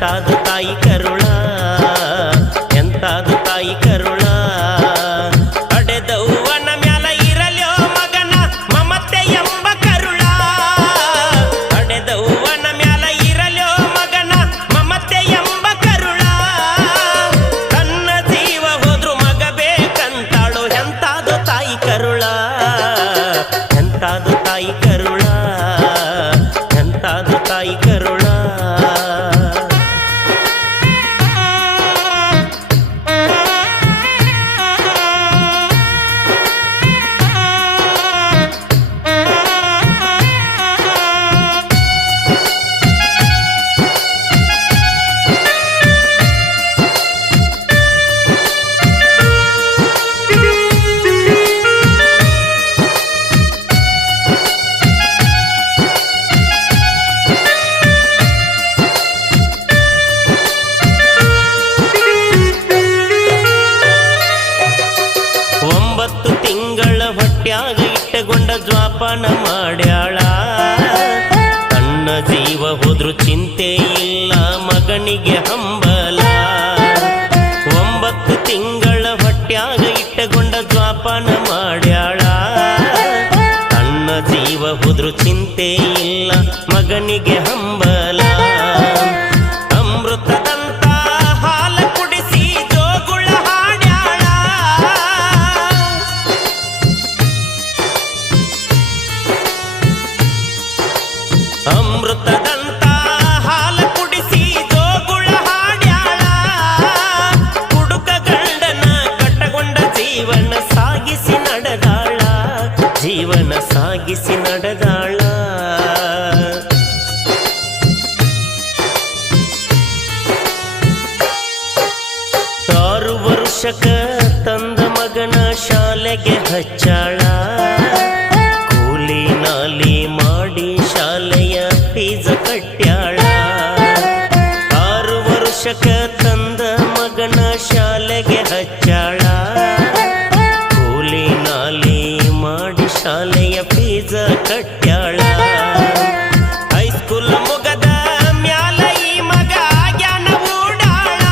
ಎಂತಾದು ತಾಯಿ ಕರುಳ, ಎಂತಾದು ತಾಯಿ ಕರುಳ. ಹಡೆದವ್ವನ ಮ್ಯಾಲ ಇರಲ್ಯೋ ಮಗನ ಮಮತೆ ಎಂಬ ಕರುಳ, ಹಡೆದವ್ವನ ಮ್ಯಾಲ ಇರಲ್ಯೋ ಮಗನ ಮಮತೆ ಎಂಬ ಕರುಳ. ತನ್ನ ಜೀವ ಹೋದ್ರು ಮಗ ಬೇಕಂತಾಳು ಎಂತಾದು ತಾಯಿ ಕರುಳ, ಎಂತಾದು ತಾಯಿ ಕರುಳ, ಎಂತಾದು ತಾಯಿ ಕರುಳ. ಇಟ್ಟುಕೊಂಡ ಜ್ವಾಪಾನ ಮಾಡ್ಯಾಳ, ತನ್ನ ಜೀವ ಹೋದ್ರು ಚಿಂತೆ ಇಲ್ಲ ಮಗನಿಗೆ ಹಂಬಲ. 9 ತಿಂಗಳ ಹೊಟ್ಯಾಗ ಇಟ್ಟುಕೊಂಡ ಜ್ವಾಪಾನ ಮಾಡ್ಯಾಳ, ತನ್ನ ಜೀವ ಹೋದ್ರು ಚಿಂತೆ ಇಲ್ಲ ಮಗನಿಗೆ ಹಂಬಲ. ಅಮೃತದಂತ ಹಾಲ ಕುಡಿಸಿ ಜೋಗುಳ ಹಾಡ್ಯಾಳ, ಅಮೃತದಂತ ಹಾಲ ಕುಡಿಸಿ ಜೋಗುಳ ಹಾಡ್ಯಾಳ. ಕುಡುಕ ಗಂಡನ ಕಟ್ಟಗೊಂಡ ಜೀವನ ಸಾಗಿಸಿ ನಡೆದಾಳ, ಜೀವನ ಸಾಗಿಸಿ ನಡೆದಾಳ. 6 ವರ್ಷಕ್ಕ ತಂದ ಮಗನ ಶಾಲೆಗೆ ಹಚ್ಚಾಳ, ಕೂಲಿ ನಾಲಿ ಮಾಡಿ ಶಾಲೆಯ ಫೀಸ್ ಕಟ್ಯಾಳ. 6 ವರ್ಷಕ್ಕ ತಂದ ಮಗನ ಶಾಲೆಗೆ ಹಚ್ಚಾಳ, ಕೂಲಿ ನಾಲಿ ಮಾಡಿ ಶಾಲೆಯ ಫೀಸ್ ಕಟ್ಯಾಳ. ಹೈಸ್ಕೂಲ್ ಮುಗದ ಮ್ಯಾಲ ಈ ಮಗ ಜ್ಞಾನ ಊಡಾಳ,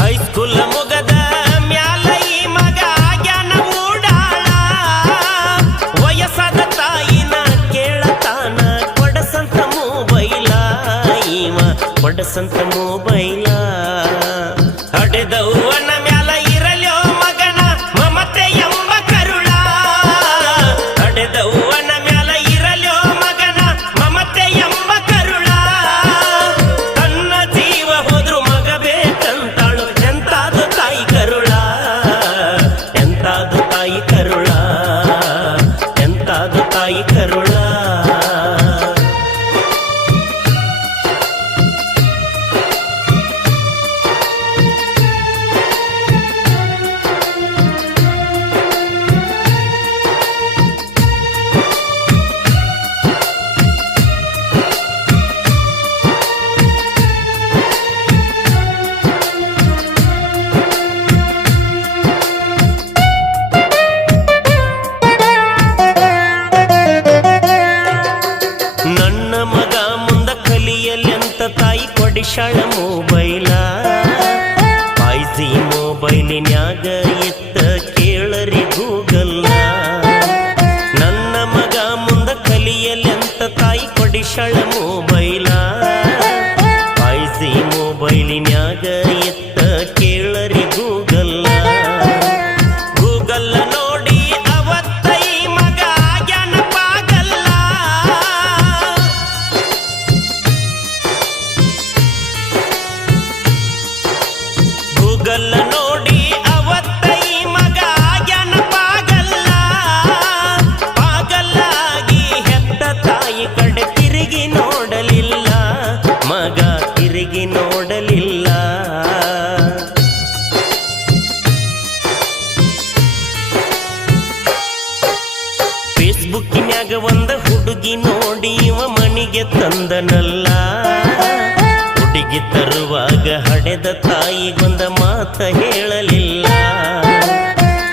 ಹೈಸ್ಕೂಲ್ ಮುಗದ ಮ್ಯಾಲ ಈ ಮಗ ಜ್ಞಾನ ಊಡಾಳ. ವಯಸ್ಸಾದ ತಾಯಿನ ಕೇಳತಾನ ಕೊಡಸಂತ ಮೊಬೈಲ, ಇವ ಕೊಡಸಂತ ಮೊಬೈಲ. ಹಡೆದವ್ವನ ಮ್ಯಾಲ ಇರಲ್ಯೋ ಮಗನ ಮಮತೆ ಎಂಬ ಕರುಳ, ಹಡೆದವ್ವನ ಮ್ಯಾಲ ಇರಲ್ಯೋ ಮಗನ ಮಮತೆ ಎಂಬ ಕರುಳ. ತನ್ನ ಜೀವ ಹೋದ್ರು ಮಗ ಬೇಕಂತಾಳು ಎಂತಾದು ತಾಯಿ ಕರುಳ, ಎಂತಾದು ತಾಯಿ ಕರುಳ, ಎಂತಾದು ತಾಯಿ ಕರುಳ. ನನ್ನ ಮಗ ಮುಂದ ಕಲಿಯಲೆಂತ ತಾಯಿ ಕೊಡಿಶಾಳ ಮೊಬೈಲ, 5G ಮೊಬೈಲಿನ್ಯಾಗ ಇತ್ತ ಕೇಳರಿ ಗೂಗಲ್ಲ. ನನ್ನ ಮಗ ಮುಂದ ಕಲಿಯಲೆಂತ ತಾಯಿ ಕೊಡಿಶಾಳ ಮೊಬೈಲ, 5G ಮೊಬೈಲಿನ್ಯಾಗ ಇತ್ತ ಕೇಳರಿ ಗೂಗಲ್ಲ. ಗೂಗಲ್ಲ ನೋಡಿ ಅವತ್ತೈ ಮಗ ಜ್ಞಾನಪಾಗಲ್ಲ, ಗೂಗಲ್ಲ ನೋಡಿ ಅವತ್ತೈ ಮಗ ಜ್ಞಾನಪಾಗಲ್ಲ. ಪಾಗಲ್ಲಾಗಿ ಹೆತ್ತ ತಾಯಿ ಕಡೆ ತಿರುಗಿ ನೋಡಲಿಲ್ಲ, ಮಗ ತಿರುಗಿ ನೋಡಲಿಲ್ಲ. ಫೇಸ್ಬುಕ್ಕಿನ್ಯಾಗ ಒಂದ ಹುಡುಗಿ ನೋಡಿ ಇವ ಮನಿಗೆ ತಂದನಲ್ಲ, ಹುಡುಗಿ ತರುವಾಗ ಹಡೆದ ತಾಯಿಗೊಂದ ಮಾತ ಹೇಳಲಿಲ್ಲ.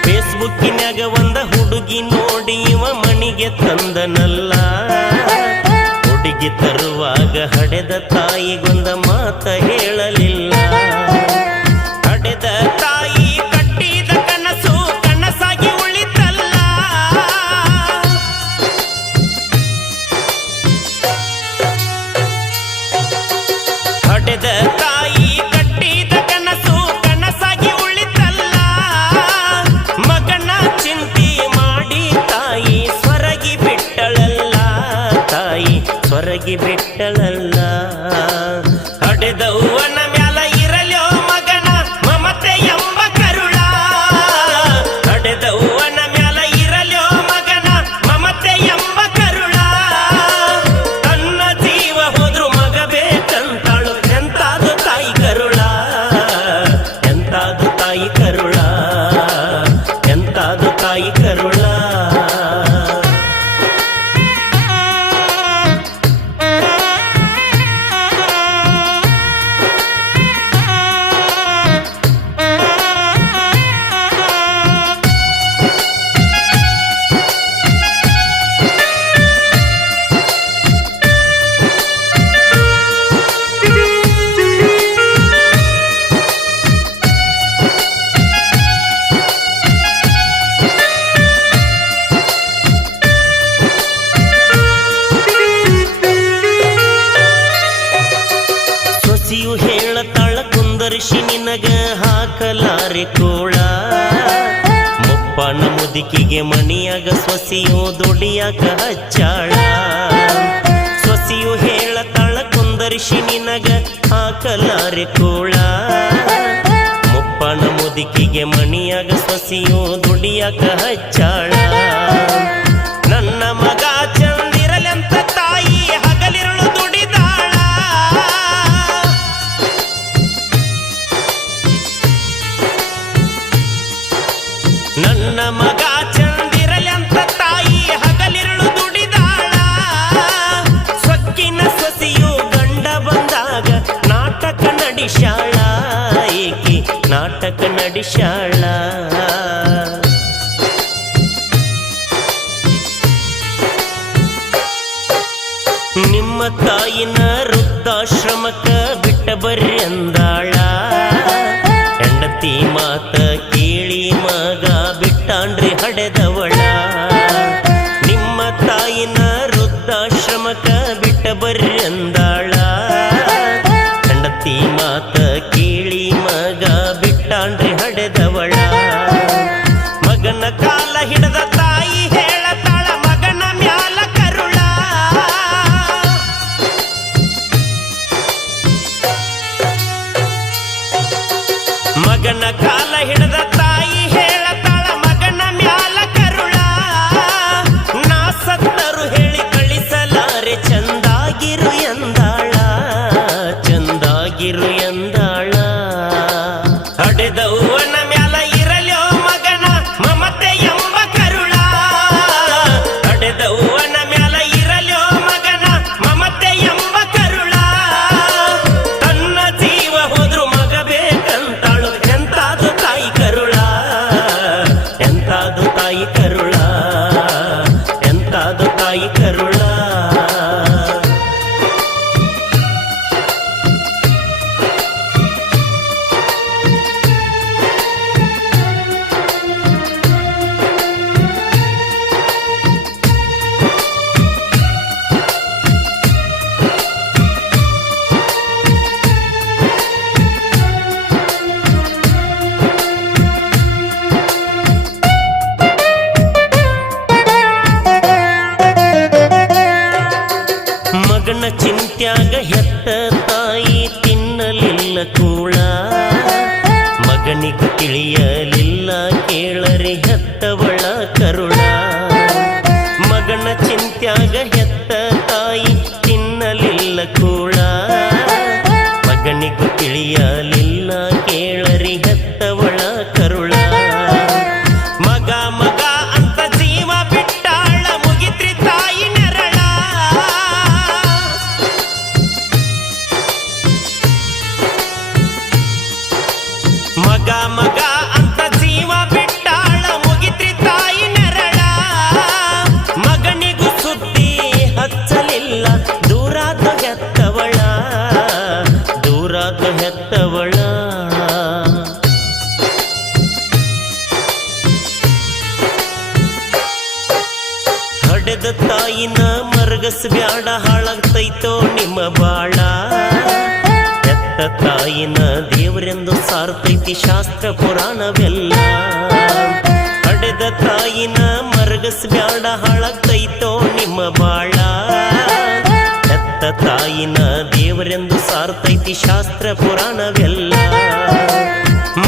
ಫೇಸ್ಬುಕ್ಕಿನ್ಯಾಗ ಒಂದ ಹುಡುಗಿ ಹುಡುಗಿ ನೋಡಿ ಇವ ಮಣಿಗೆ ತಂದನಲ್ಲ. ಹುಡುಗಿ ತರುವಾಗ ಹಡೆದ ತಾಯಿಗೊಂದ ಮಾತ ಹೇಳಲಿಲ್ಲ. ಹಡೆದ ತಾಯಿ ಕಟ್ಟಿದ ಕನಸು ಕನಸಾಗಿ ಉಳಿತಲ್ಲ. ಹಡೆದ ತಾಯಿ ಕಟ್ಟಿದ ಕನಸು ಕನಸಾಗಿ ಉಳಿತಲ್ಲ. ಮಗನ ಚಿಂತೆ ಮಾಡಿ ತಾಯಿ ಸ್ವರಗಿ ಬಿಟ್ಟಳಲ್ಲ. ತಾಯಿ ಸ್ವರಗಿ ಬಿಟ್ಟಳಲ್ಲ. ಹಡೆದವ್ವನ ಮ್ಯಾಲ ಇರಲ್ಯೋ ಮಗನ ಮಮತೆ ಎಂಬ ಕರುಳ. ಹಡೆದವ್ವನ ಮ್ಯಾಲ ಇರಲ್ಯೋ ಮಗನ ಮಮತೆ ಎಂಬ ಕರುಳ. ತನ್ನ ಜೀವ ಹೋದ್ರು ಮಗ ಬೇಕಂತಾಳು. ಎಂತಾದು ತಾಯಿ ಕರುಳ, ಎಂತಾದು ತಾಯಿ ಕರುಳ, ಎಂತಾದು ತಾಯಿ ಕರುಳ. ಸೊಸಿಯು ಹೇಳತಾಳ ಕುಂದರ್ಶಿ ನಿನಗ ಹಾಕಲಾರೆ ಕೋಳ. ಮುಪ್ಪನ ಮುದುಕಿಗೆ ಮಣಿಯಾಗ ಸೊಸಿಯು ದುಡಿಯಾಕ ಹಚ್ಚಾಳ. ಸೊಸಿಯು ಹೇಳತಾಳ ಕುಂದರ್ಶಿ ನಿನಗ ಹಾಕಲಾರೆ ಕೋಳ. ಮುಪ್ಪನ ಮುದುಕಿಗೆ ಮಣಿಯಾಗ ಸೊಸಿಯು ದುಡಿಯಾಕ ಹಚ್ಚಾಳ. ನನ್ನ ಮಗ ಚಂದಿರಲೆಂತ ತಾಯಿ ಹಗಲಿರುಳು ದುಡಿದಾಳ. ನನ್ನ ಮಗ ಚಂದಿರಲೆಂತ ತಾಯಿ ಹಗಲಿರುಳು ದುಡಿದಾಳ. ಸೊಕ್ಕಿನ ಸೊಸಿಯು ಗಂಡ ಬಂದಾಗ ನಾಟಕ ನಡಿಶಾಳ. ಏಕೆ ನಾಟಕ ನಡಿಶಾಳ. ನಿಮ್ಮ ತಾಯಿನ ವೃದ್ಧಾಶ್ರಮಕ್ಕ ಬಿಟ್ಟ ಬರ್ರಿ ಅಂದಾಳ. ಹೆಂಡತಿ ಮಾತ ಕೇಳಿ ಮಗ ಬಿಟ್ಟಾನ್ರಿ ಹಡೆದವಳ. ನಿಮ್ಮ ತಾಯಿನ ವೃದ್ಧಾಶ್ರಮಕ್ಕ ಬಿಟ್ಟ ಬರ್ರಿ ಅಂದಾಳ. ಹೆಂಡತಿ ಮಾತ ಕೇಳಿ ಮಗ ಬಿಟ್ಟಾನ್ರಿ ಹಡೆದವಳ. ಮಗನ ಕಾಲ ಹಿಡದ ತಾಯಿ ಹೇಳತಾಳ ಮಗನ ಮ್ಯಾಲ ಕರುಳ. ಮಗನ ಕಾಲ ಹಿಡದ ತಾಯಿ ಹೇಳತಾಳ ಮಗನ ಮ್ಯಾಲ ಕರುಳ. ನಾ ಸತ್ತರು ಹೇಳಿ ಕಳಿಸಲಾರೆ ಚಂದಾಗಿರು ಎಂದಾಳ. ಚಂದಾಗಿರು ಎಂದಾಳ. ಹಡೆದವ್ವನ ಮ್ಯಾಲ ಇರಲ್ಯೋ ಮಗನ ಮಮತೆ ಎಂಬ ಕರುಳ. ಹಡೆದವ್ವನ ಮ್ಯಾಲ ಇರಲ್ಯೋ ಮಗನ ಮಮತೆ ಎಂಬ ಕರುಳ. ತನ್ನ ಜೀವ ಹೋದ್ರು ಮಗ ಬೇಕಂತಾಳು. ಎಂತಾದು ತಾಯಿ ಕರುಳ, ಎಂತಾದು ತಾಯಿ ಕರುಳ, ಎಂತಾದು ತಾಯಿ ಕರುಳ. ಮಗನ ಚಿಂತ್ಯಾಗ ಹೆತ್ತ ತಾಯಿ ತಿನ್ನಲಿಲ್ಲ ಕೂಳ. ಮಗನಿಗೂ ತಿಳಿಯಲಿಲ್ಲ ಕೇಳರಿ ಹೆತ್ತವಳ ಕರುಳ. ಮಗನ ಚಿಂತ್ಯಾಗ ಹೆತ್ತ ತಾಯಿ ತಿನ್ನಲಿಲ್ಲ ಕೂಳ. ಮಗನಿಗೂ ತಿಳಿಯಲಿಲ್ಲ ಕೇಳರಿ ಹೆತ್ತವಳ ಕರುಳ. ಮಗ ಮಗ ಅಂತ ಜೀವ ಬಿಟ್ಟಾಳ ಮುಗಿತ್ರಿ ತಾಯಿ ನೆರಳ. ಮಗ ಮಗ ಅಂತ ಜೀವ ಬಿಟ್ಟಾಳ ಮುಗಿತ್ರಿ ತಾಯಿ ನೆರಳ. ಹಡೆದ ತಾಯಿನ ಮರಗಸ್ಬ್ಯಾಡ ಹಾಳಾಗ್ತೈತೋ ನಿಮ್ಮ ಬಾಳ. ಹೆತ್ತ ತಾಯಿನ ದೇವರೆಂದು ಸಾರ್ತೈತಿ ಶಾಸ್ತ್ರ ಪುರಾಣವೆಲ್ಲ. ಹಡೆದ ತಾಯಿನ ಮರಗಸ್ಬ್ಯಾಡ ಹಾಳಾಗ್ತೈತೋ ನಿಮ್ಮ ಬಾಳ. ಹೆತ್ತ ತಾಯಿನ ದೇವರೆಂದು ಸಾರ್ತೈತಿ ಶಾಸ್ತ್ರ ಪುರಾಣವೆಲ್ಲ.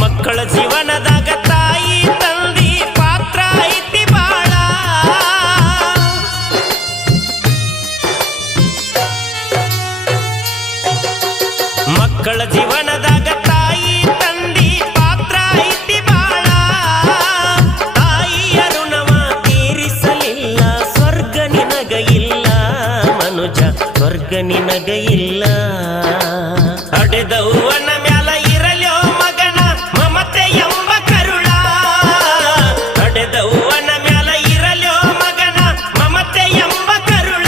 ಮಕ್ಕಳ ಜೀವನದಾಗ ತಾಯಿ ತಂದಿ ಪಾತ್ರ ಐತಿ ಬಾಳ. ಮಕ್ಕಳ ಜೀವನದಾಗ ತಾಯಿ ತಂದಿ ಪಾತ್ರ ಐತಿ ಬಾಳ. ತಾಯಿಯ ಋಣವ ತೀರಿಸಲಿಲ್ಲ ಸ್ವರ್ಗ ನಿನಗ ಇಲ್ಲ ಮನುಜ, ಸ್ವರ್ಗ ನಿನಗ ಇಲ್ಲ. ಹಡೆದವ್ವನ ಮ್ಯಾಲ ಇರಲ್ಯೋ ಮಗನ ಮಮತೆ ಎಂಬ ಕರುಳ. ಹಡೆದವ್ವನ ಮ್ಯಾಲ ಇರಲ್ಯೋ ಮಗನ ಮಮತೆ ಎಂಬ ಕರುಳ.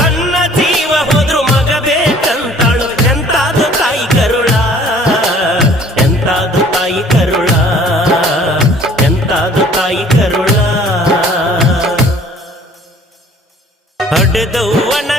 ತನ್ನ ಜೀವ ಹೋದ್ರು ಮಗ ಬೇಕಂತಾಳು ಎಂತಾದು ತಾಯಿ ಕರುಳ. ಎಂತಾದು ತಾಯಿ ಕರುಳ, ಎಂತಾದು ತಾಯಿ ಕರುಳ. ಹಡೆದವ್ವನ